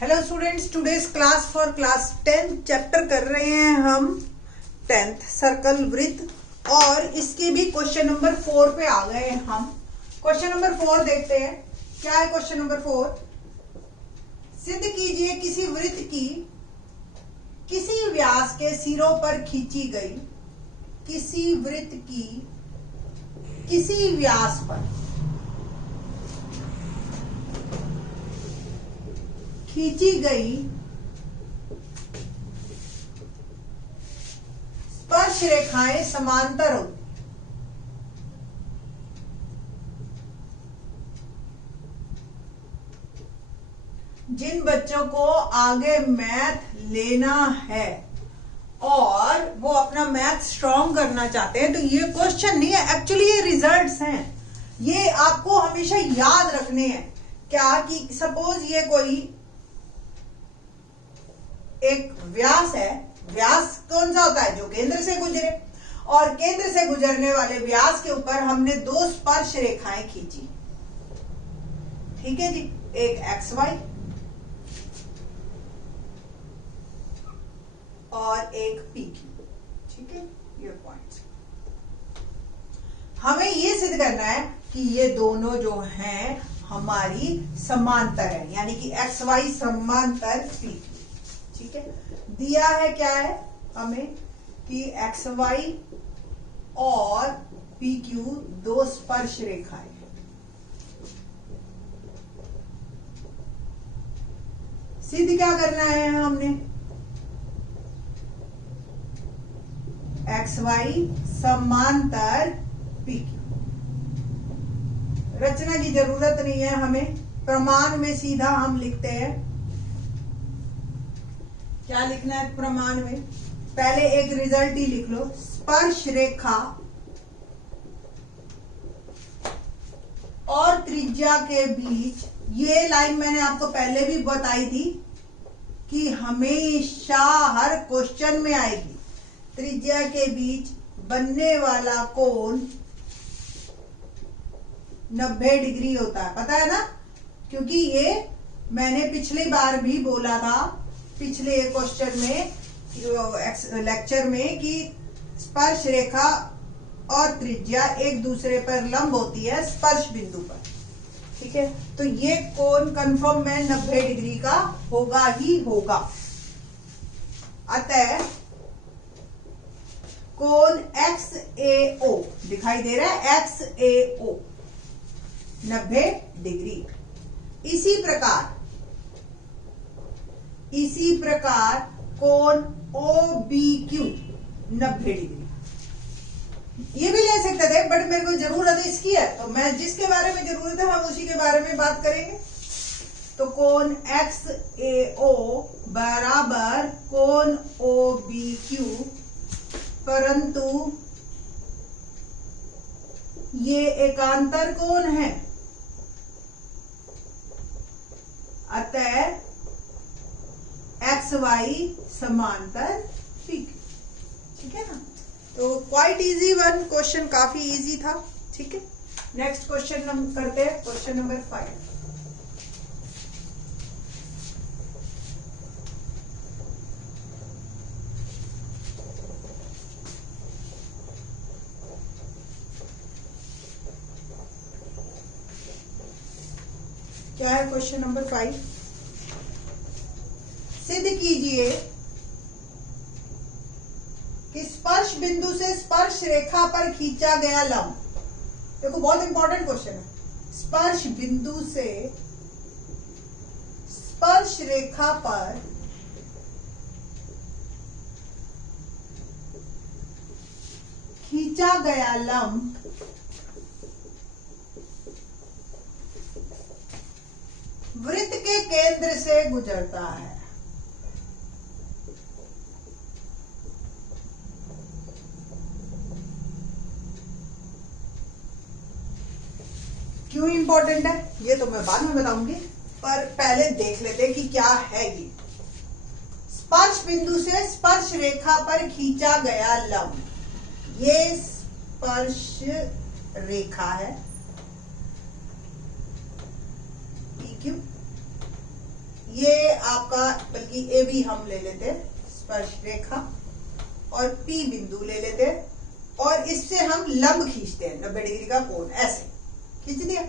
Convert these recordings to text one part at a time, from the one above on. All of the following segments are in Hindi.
Hello students, today's class for class 10 chapter कर रहे हैं हम 10th सर्कल वृत्त और इसके भी क्वेश्चन नंबर 4 पे आ गए हैं हम। क्वेश्चन नंबर 4 देखते हैं क्या है। क्वेश्चन नंबर 4, सिद्ध कीजिए किसी वृत्त की किसी व्यास के सिरों पर खींची गई, किसी वृत्त की किसी व्यास पर खींची गई स्पर्श रेखाएं समांतर होती। जिन बच्चों को आगे मैथ लेना है और वो अपना मैथ स्ट्रॉन्ग करना चाहते हैं तो ये क्वेश्चन नहीं है, एक्चुअली ये रिजल्ट्स हैं। ये आपको हमेशा याद रखने हैं। क्या कि सपोज ये कोई एक व्यास है, व्यास कौन सा होता है जो केंद्र से गुजरे, और केंद्र से गुजरने वाले व्यास के ऊपर हमने दो स्पर्श रेखाएं खींची। ठीक है जी, एक एक्स वाई और एक पी क्यू। ठीक है, ये पॉइंट्स हमें ये सिद्ध करना है कि ये दोनों जो हैं हमारी समांतर है, यानी कि एक्स वाई समांतर पी क्यू। ठीक है, दिया है क्या है हमें कि एक्स वाई और पी क्यू दो स्पर्श रेखाएं हैं। सिद्ध क्या करना है हमने, एक्स वाई समांतर पी क्यू। रचना की जरूरत नहीं है हमें, प्रमाण में सीधा हम लिखते हैं। क्या लिखना है प्रमाण में, पहले एक रिजल्ट ही लिख लो, स्पर्श रेखा और त्रिज्या के बीच। ये लाइन मैंने आपको पहले भी बताई थी कि हमेशा हर क्वेश्चन में आएगी। त्रिज्या के बीच बनने वाला कोण 90 डिग्री होता है, पता है ना, क्योंकि ये मैंने पिछली बार भी बोला था, पिछले क्वेश्चन में लेक्चर में, कि स्पर्श रेखा और त्रिज्या एक दूसरे पर लंब होती है स्पर्श बिंदु पर। ठीक है, तो ये कोण कंफर्म में 90 डिग्री का होगा ही होगा। अतः कोण XAO दिखाई दे रहा है, XAO 90 डिग्री। इसी प्रकार कोण OBQ 90 डिग्री। ये भी ले सकते थे बट मेरे को जरूरत इसकी है, तो मैं जिसके बारे में जरूरत है हम उसी के बारे में बात करेंगे। तो कोण XAO बराबर कोण OBQ, परंतु ये एकांतर कोण है, अतः एक्स वाई समांतर पी क्यू। ठीक है ना, तो क्वाइट इजी वन क्वेश्चन, काफी इजी था। ठीक है, नेक्स्ट क्वेश्चन हम करते हैं, क्वेश्चन नंबर 5। क्या है क्वेश्चन नंबर 5, सिद्ध कीजिए कि स्पर्श बिंदु से स्पर्श रेखा पर खींचा गया लंब। देखो बहुत इंपॉर्टेंट क्वेश्चन है। स्पर्श बिंदु से स्पर्श रेखा पर खींचा गया लंब वृत्त के केंद्र से गुजरता है। क्यों इंपॉर्टेंट है ये तो मैं बाद में बताऊंगी, पर पहले देख लेते हैं कि क्या है ये। स्पर्श बिंदु से स्पर्श रेखा पर खींचा गया लंब, ये स्पर्श रेखा है PQ, ये आपका, बल्कि ए बी हम ले लेते स्पर्श रेखा, और पी बिंदु ले लेते, और इससे हम लंब खींचते हैं 90 डिग्री का कोण, ऐसे खींच दिया।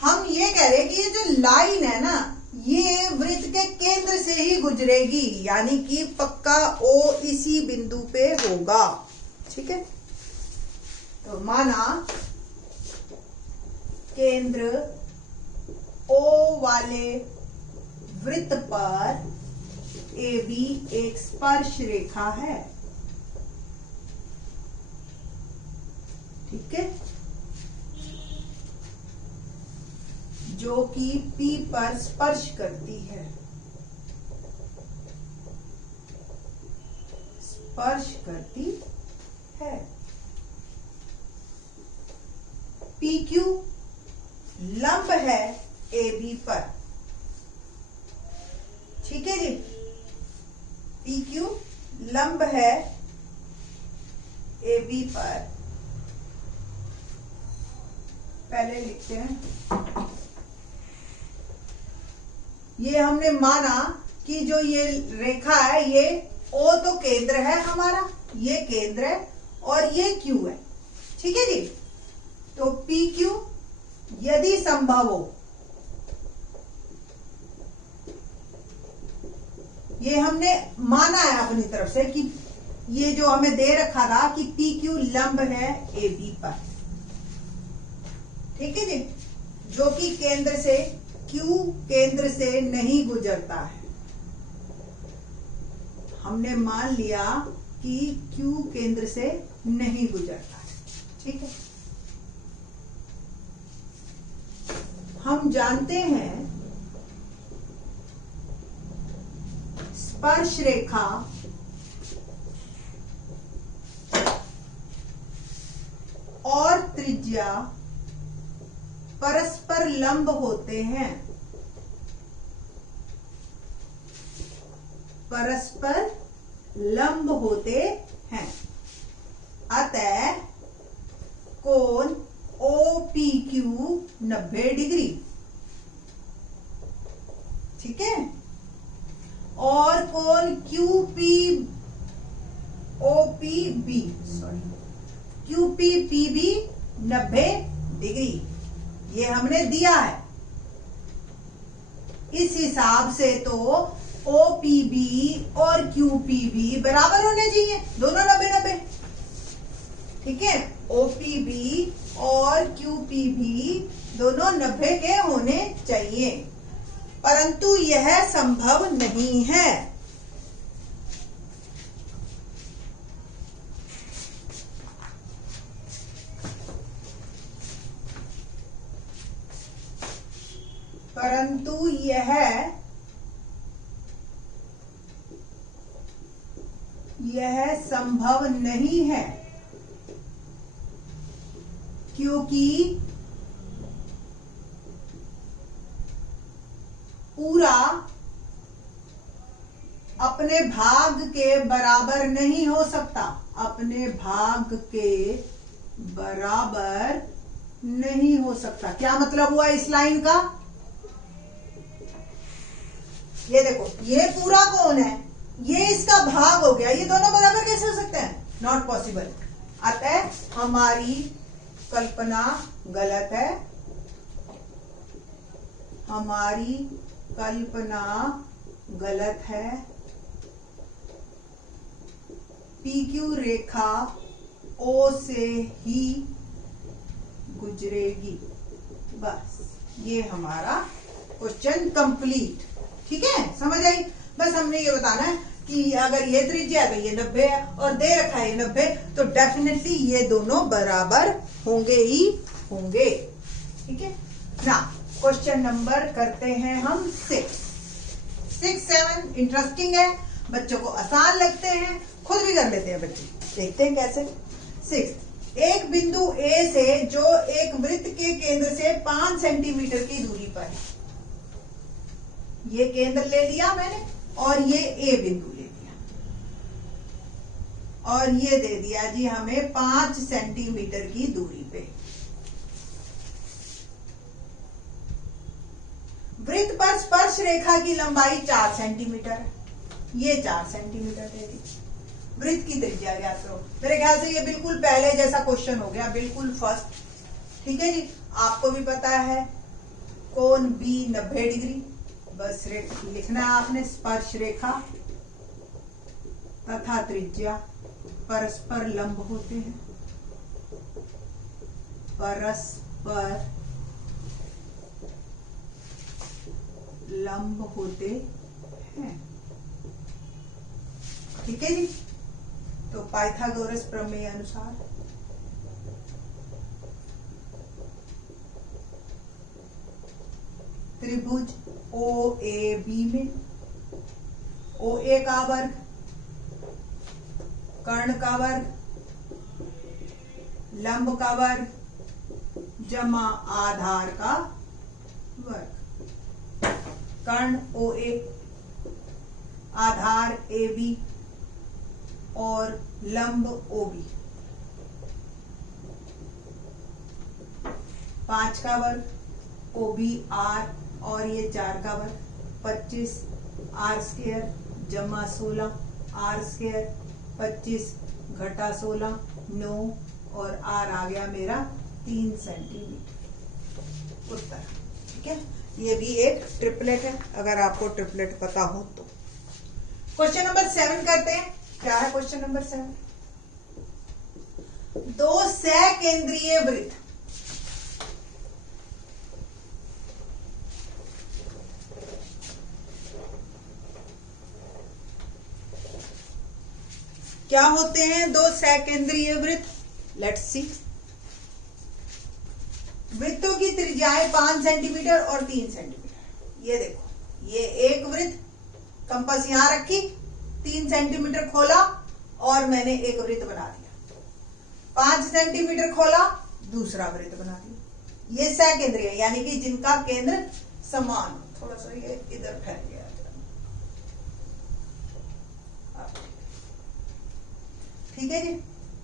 हम ये कह रहे हैं कि ये जो लाइन है ना, ये वृत्त के केंद्र से ही गुजरेगी, यानी कि पक्का ओ इसी बिंदु पे होगा। ठीक है, तो माना केंद्र ओ वाले वृत्त पर ए बी एक स्पर्श रेखा है। ठीक है, जो कि P पर स्पर्श करती है, स्पर्श करती है। PQ लंब है AB पर। ठीक है जी, PQ लंब है AB पर। पहले लिखते हैं, ये हमने माना कि जो ये रेखा है, ये O तो केंद्र है हमारा, ये केंद्र है, और ये Q है। ठीक है जी, तो PQ यदि संभव हो, ये हमने माना है अपनी तरफ से कि ये जो हमें दे रखा था कि PQ लंब है AB पर। ठीक है जी, जो कि केंद्र से, Q केंद्र से नहीं गुजरता है। हमने मान लिया कि Q केंद्र से नहीं गुजरता है। ठीक है, हम जानते हैं स्पर्श रेखा और त्रिज्या परस्पर लंब होते हैं, परस्पर लंब होते हैं। अतः कोण OPQ 90 डिग्री। ठीक है, और कोण QPPB 90 डिग्री, ये हमने दिया है। इस हिसाब से तो OPB और QPB बराबर होने चाहिए, दोनों 90-90। ठीक है, OPB और QPB दोनों 90 के होने चाहिए, परंतु यह संभव नहीं है। परंतु यह संभव नहीं है, क्योंकि पूरा अपने भाग के बराबर नहीं हो सकता, अपने भाग के बराबर नहीं हो सकता। क्या मतलब हुआ इस लाइन का? ये देखो, ये पूरा कोण है, ये इसका भाग हो गया, ये दोनों बराबर कैसे हो सकते हैं? Not possible. अतः हमारी कल्पना गलत है, हमारी कल्पना गलत है। PQ रेखा O से ही गुजरेगी। बस ये हमारा क्वेश्चन कंप्लीट। ठीक है, समझ आई? बस हमने ये बताना है कि अगर ये त्रिज्या है तो ये 90 है, और दे रखा है ये 90, तो डेफिनेटली ये दोनों बराबर होंगे ही होंगे। ठीक है ना, क्वेश्चन नंबर करते हैं हम 6, 7 इंटरेस्टिंग है, बच्चों को आसान लगते हैं, खुद भी कर लेते हैं बच्चे। देखते हैं कैसे। 6, एक बिंदु A से जो एक वृत्त के केंद्र से 5 सेंटीमीटर की दूरी पर है, ये केंद्र ले लिया मैंने, और ये A बिंदु ले लिया, और ये दे दिया जी हमें 5 सेंटीमीटर की दूरी पे। वृत्त पर स्पर्श रेखा की लंबाई 4 सेंटीमीटर है, ये 4 सेंटीमीटर दे दी। वृत्त की त्रिज्या ज्ञात करो। मेरे ख्याल से ये बिल्कुल पहले जैसा क्वेश्चन हो गया, बिल्कुल फर्स्ट। ठीक है जी, आपको भी पता है कोण बी 90 डिग्री, बस लिखना है आपने स्पर्श रेखा तथा त्रिज्या परस्पर लंब होते हैं, परस्पर लंब होते हैं। ठीक है जी, तो पाइथागोरस प्रमेय अनुसार त्रिभुज OAB में OA का वर्ग, कर्ण का वर्ग, लंब का वर्ग जमा आधार का वर्ग। कर्ण OA, आधार AB और लंब OB, 5 का वर्ग OB R और ये 4 का वर्ग 25 R² जमा 16 R² 25 घटा 16 9 और R आ गया मेरा 3 सेंटीमीटर उत्तर। ठीक है, ये भी एक ट्रिपलेट है, अगर आपको ट्रिपलेट पता हो तो। क्वेश्चन नंबर 7 करते हैं। क्या है क्वेश्चन नंबर 7? 2 सकेंद्रीय वृत्त क्या होते हैं? 2 सकेंद्रीय वृत्त। Let's see. वृत्तों की त्रिज्याएं 5 सेंटीमीटर और 3 सेंटीमीटर। ये देखो, ये एक वृत्त, कंपास यहां रखी, 3 सेंटीमीटर खोला और मैंने एक वृत्त बना दिया। 5 सेंटीमीटर खोला, दूसरा वृत्त बना दिया। ये सकेंद्रीय यानी कि जिनका केंद्र समान। थोड़ा सा ये इधर फैल गया। ठीक है जी।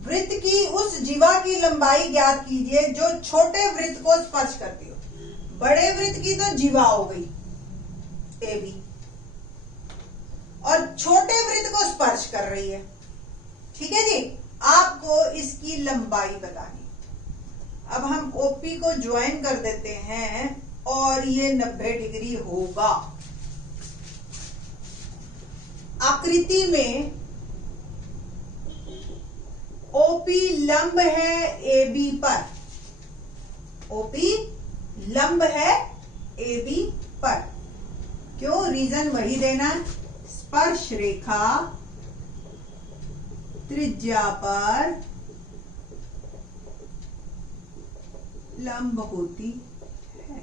वृत्त की उस जीवा की लंबाई ज्ञात कीजिए जो छोटे वृत्त को स्पर्श करती हो। बड़े वृत्त की तो जीवा हो गई AB, और छोटे वृत्त को स्पर्श कर रही है। ठीक है जी, आपको इसकी लंबाई बतानी। अब हम OP को ज्वाइन कर देते हैं और ये 90 डिग्री होगा। आकृति में OP लंब है AB पर, OP लंब है AB पर। क्यों? रीजन वही देना, स्पर्श रेखा त्रिज्या पर लंब होती है।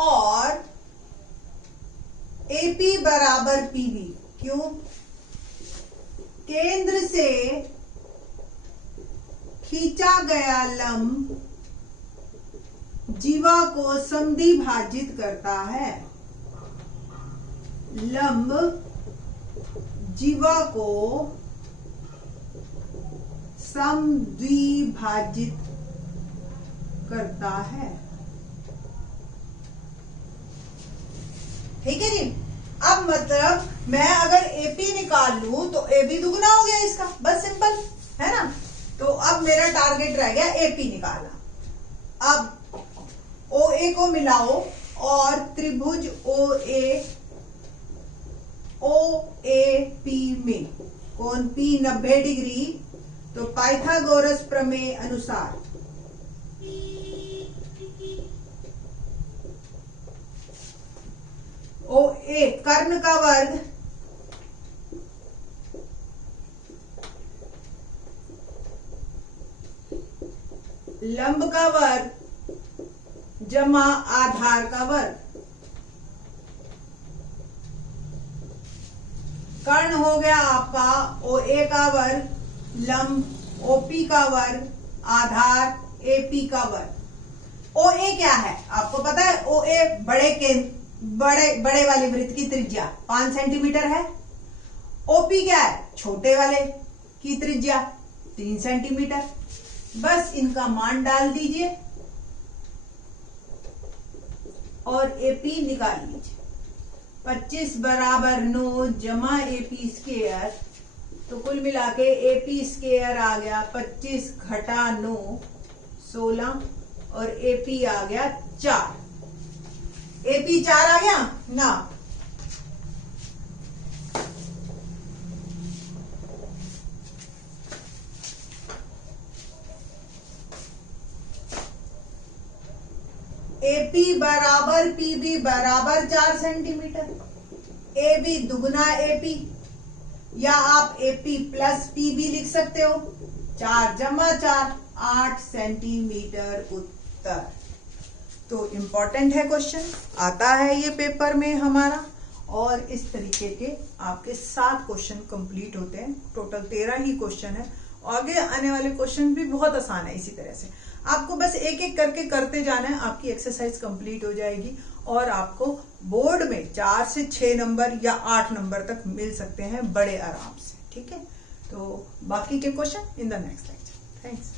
और AP बराबर PB। क्यों? केंद्र से खींचा गया लंब जीवा को समद्विभाजित करता है। लंब जीवा को समद्विभाजित करता है। ठीक है जी। अब मतलब मैं अगर AP निकाल लूं तो AB दुगना हो गया इसका, बस सिंपल है ना। तो अब मेरा टारगेट रह गया AP निकालना। अब OA को मिलाओ और त्रिभुज OAP में कोण P 90 डिग्री। तो पाइथागोरस प्रमेय अनुसार OA कर्ण का वर्ग लंब का वर्ग जमा आधार का वर्ग। कर्ण हो गया आपका OA का वर्ग, लंब OP का वर्ग, आधार AP का वर्ग। OA क्या है आपको पता है? OA बड़े वाले वृत्त की त्रिज्या 5 सेंटीमीटर है। OP क्या है? छोटे वाले की त्रिज्या 3 सेंटीमीटर। बस इनका मान डाल दीजिए और AP निकाल लीजिए। 25 बराबर 9 जमा AP स्क्वायर, तो कुल मिला के AP स्क्वायर आ गया 25 घटा 9 16 और AP आ गया 4। AP 4 आ गया ना। AP बराबर PB बराबर 4 सेंटीमीटर। AB दुगना AP, या आप AP प्लस PB लिख सकते हो। 4 जमा 4 8 सेंटीमीटर उत्तर। तो इंपॉर्टेंट है क्वेश्चन, आता है ये पेपर में हमारा, और इस तरीके के आपके 7 क्वेश्चन कंप्लीट होते हैं। टोटल 13 ही क्वेश्चन है। आगे आने वाले क्वेश्चन भी बहुत आसान है। इसी तरह से आपको बस एक एक करके करते जाना है, आपकी एक्सरसाइज कंप्लीट हो जाएगी और आपको बोर्ड में 4 से 6 नंबर या 8 नंबर तक मिल सकते हैं बड़े आराम से। ठीक है, तो बाकी के question in the next lecture. Thanks.